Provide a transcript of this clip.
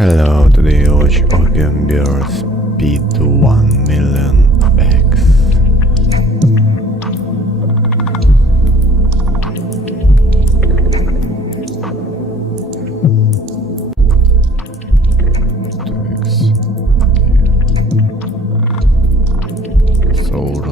Hello, today I watch Opium Beer Speed 1 million X. So